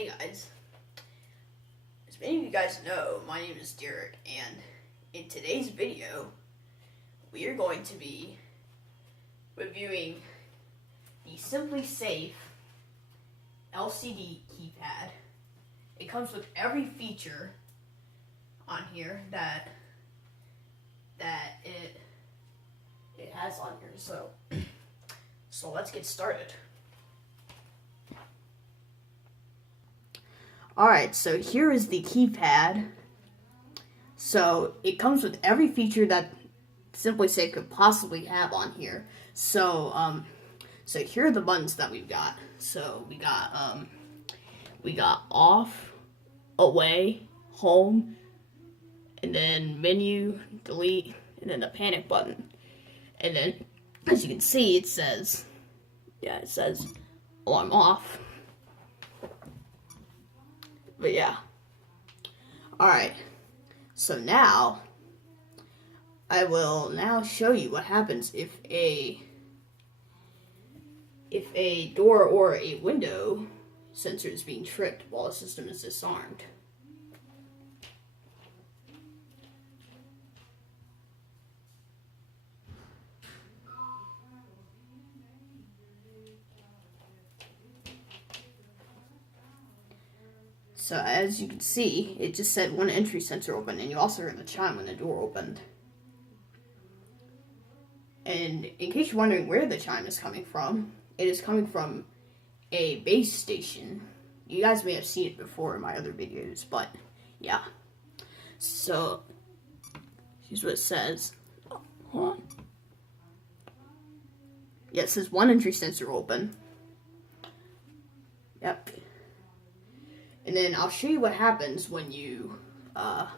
Hey guys, as many of you guys know, my name is Derek, and in today's video, we are going to be reviewing the SimpliSafe LCD keypad. It comes with every feature on here that it has on here. So let's get started. Alright, so here is the keypad. So it comes with every feature that SimpliSafe could possibly have on here. So here are the buttons that we've got. So we got off, away, home, and then menu, delete, and then the panic button. And then, as you can see, it says alarm off. But yeah. Alright. So now, I will now show you what happens if a door or a window sensor is being tripped while the system is disarmed. So as you can see, it just said one entry sensor open, and you also heard the chime when the door opened. And in case you're wondering where the chime is coming from, it is coming from a base station. You guys may have seen it before in my other videos, but yeah. So here's what it says. Oh, hold on. Yeah, it says one entry sensor open. Yep. And then I'll show you what happens when you arm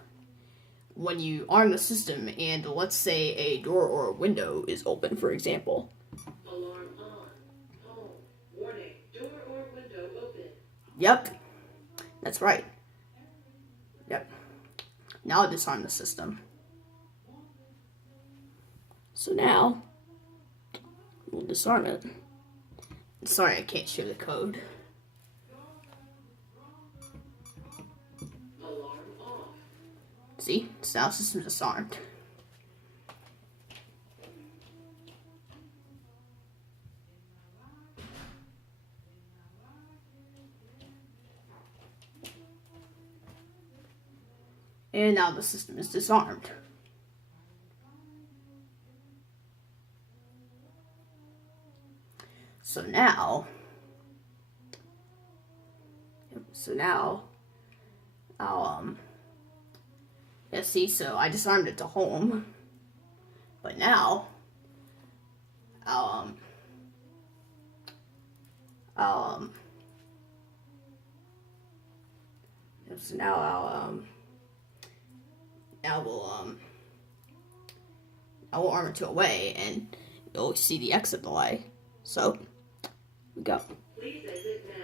the system and let's say a door or a window is open, for example. Alarm on. Home. Warning. Door or window open. Yep. That's right. Yep. Now I'll disarm the system. So now we'll disarm it. Sorry, I can't show the code. See, so now the system's disarmed. And now the system is disarmed. So now I'll yeah, see, so I disarmed it to home, but now I will arm it to away, and you'll see the exit delay. So we go. Please exit now.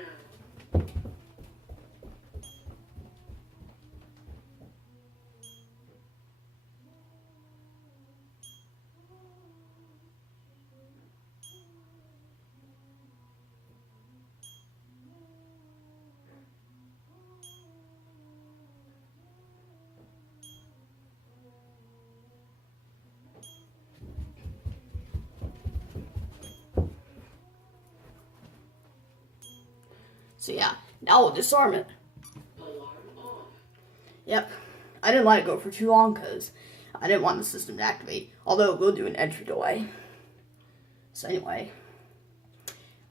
So yeah, now we'll disarm it. Alarm off. Yep. I didn't let it go for too long because I didn't want the system to activate, although it will do an entry delay. So anyway.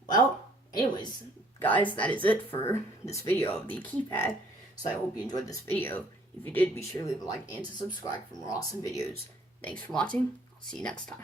Well, anyways, guys, that is it for this video of the keypad. So I hope you enjoyed this video. If you did, be sure to leave a like and to subscribe for more awesome videos. Thanks for watching. I'll see you next time.